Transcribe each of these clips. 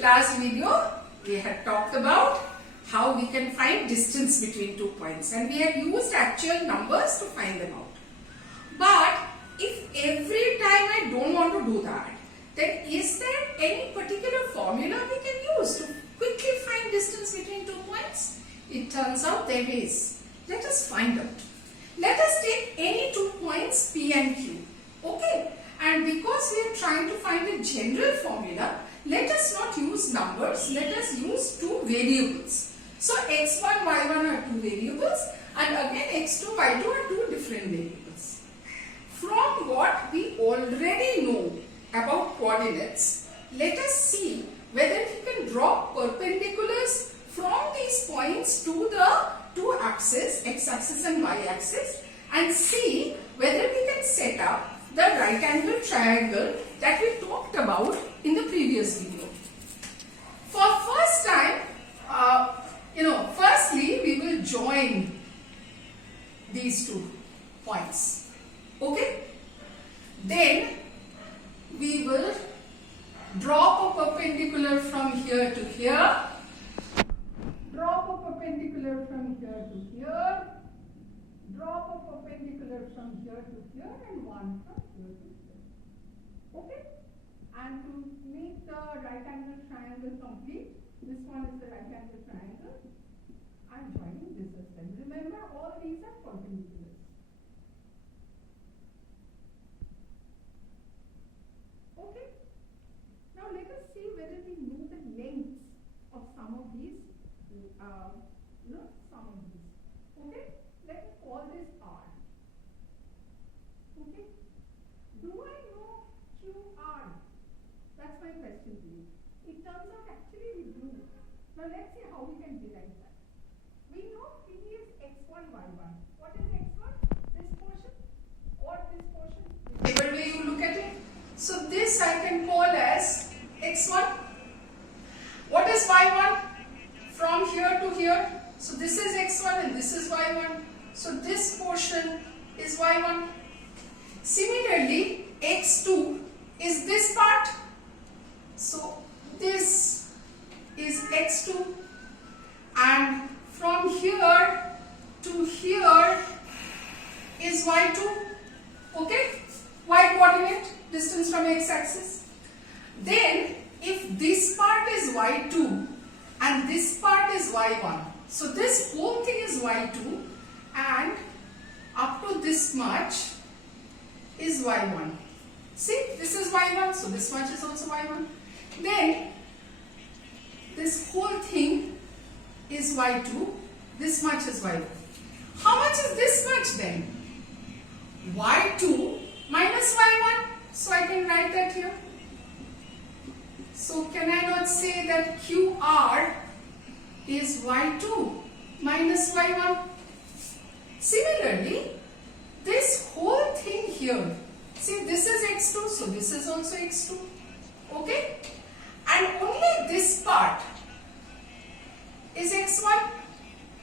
last video we had talked about how we can find distance between 2 points, and we had used actual numbers to find them out. But if every time I don't want to do that, then is there any particular formula we can use to quickly find distance between 2 points? It turns out there is. Let us find out. Let us take any 2 points P and Q. Okay? And because we are trying to find a general formula, let us not use numbers, let us use 2 variables. So x1, y1 are 2 variables, and again x2, y2 are 2 different variables. From what we already know about coordinates, let us see whether we can draw perpendiculars from these points to the 2 axes, x-axis and y-axis, and see whether we can set up the right angle triangle that we talked about in the previous video. For first time, firstly we will join these 2 points. Okay? Then we will drop a perpendicular from here to here, drop a perpendicular from here to here, drop a perpendicular from here to here, and one from here to here. Okay? And to make the right angle triangle complete, this one is the right angle triangle. I am joining this as well. Remember, all these are perpendiculars. Okay? Now let us see whether we know the lengths of some of these. Some of these. Okay? Let me call this R. Okay? Do I know QR? That's my question to you. It turns out actually we do. Now let's see how we can derive that. We know P is x1, y1. What is x1? This portion or this portion? Whichever way you look at it. So this I can call as x1. What is y1? From here to here. So this is x1 and this is y1. So this portion is y1. Similarly, x2 is this part. So this is x2, and from here to here is y2. Okay? Y coordinate, distance from x-axis. Then if this part is y2 and this part is y1, so this whole thing is y2 and up to this much is y1. See, this is y1, so this much is also y1. Then this whole thing is y2, this much is y1. How much is this much then? y2 minus y1. So I can write that here. So can I not say that QR is y2 minus y1? Similarly, this whole thing here, see, this is x2, so this is also x2. Okay? And only this part is x1.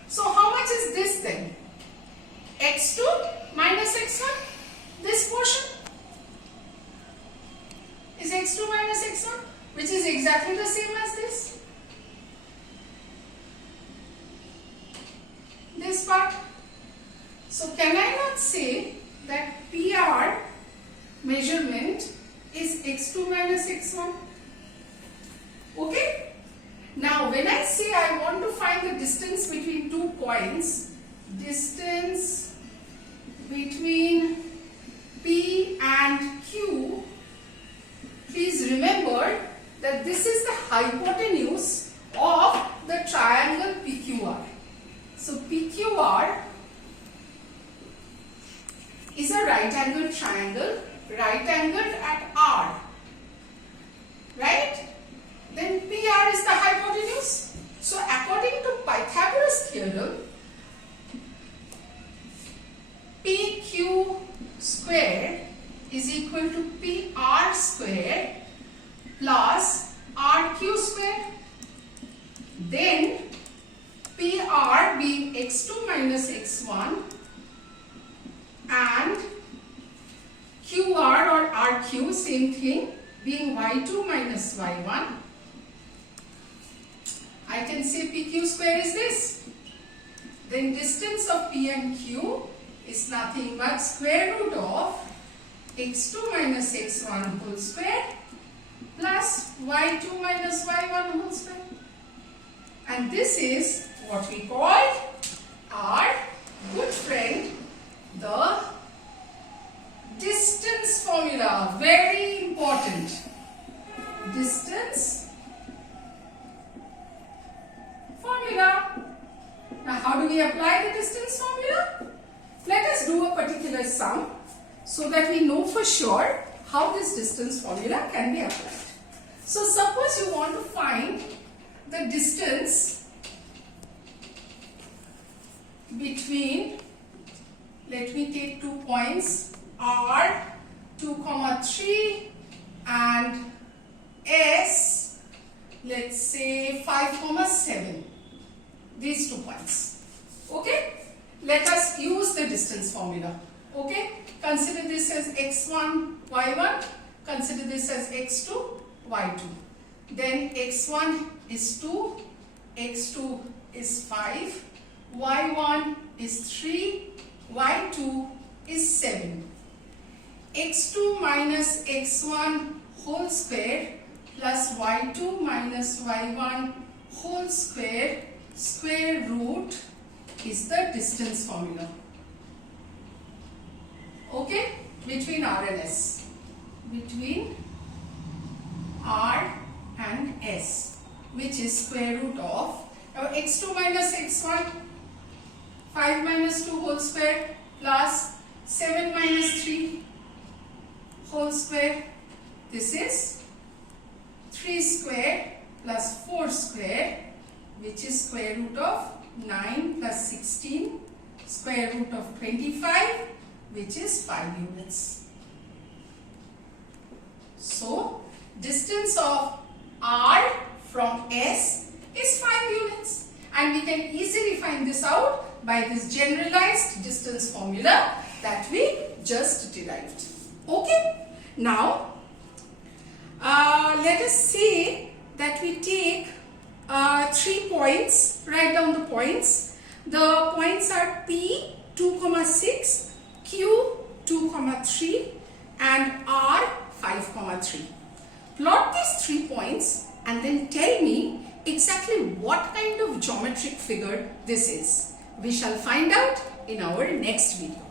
So how much is this then? x2 minus x1. This portion is x2 minus x1, which is exactly the same as this. This part. So can I not say that PR measurement is x2 minus x1? Okay? Now when I say I want to find the distance between 2 points, distance between P and Q, please remember that this is the hypotenuse of the triangle PQR. So PQR is a right angle triangle, right angled at R. Right? Then PR is the hypotenuse. So according to Pythagoras theorem, PQ square is equal to PR square plus RQ square. Then PR being x2 minus x1 and QR or RQ, same thing, being y2 minus y1 I can say PQ square is this. Then distance of P and Q is nothing but square root of x2 minus x1 whole square plus y2 minus y1 whole square. And this is what we call our good friend, the distance formula. Very important. Distance formula. Now, how do we apply the distance formula? Let us do a particular sum so that we know for sure how this distance formula can be applied. So, suppose you want to find the distance between, let me take 2 points, R 2, 3 and S, let's say 5, 7. These 2 points. Okay? Let us use the distance formula. Okay? Consider this as x1, y1. Consider this as x2, y2. Then x1 is 2, x2 is 5, y1 is 3, y2 is 7. x2 minus x1 whole square plus y2 minus y1 whole square root is the distance formula. Okay? Between R and S. Between R and S, which is square root of x2 minus x1, 5 minus 2 whole square plus 7 minus 3 whole square. This is 3 square plus 4 square, which is square root of 9 plus 16, square root of 25, which is 5 units. So, distance of R from S is 5 units, and we can easily find this out by this generalized distance formula that we just derived. Okay? Now, let us say that we take 3 points, write down the points. The points are P 2, 6, Q 2, 3 and R 5, 3. Plot these 3 points and then tell me exactly what kind of geometric figure this is. We shall find out in our next video.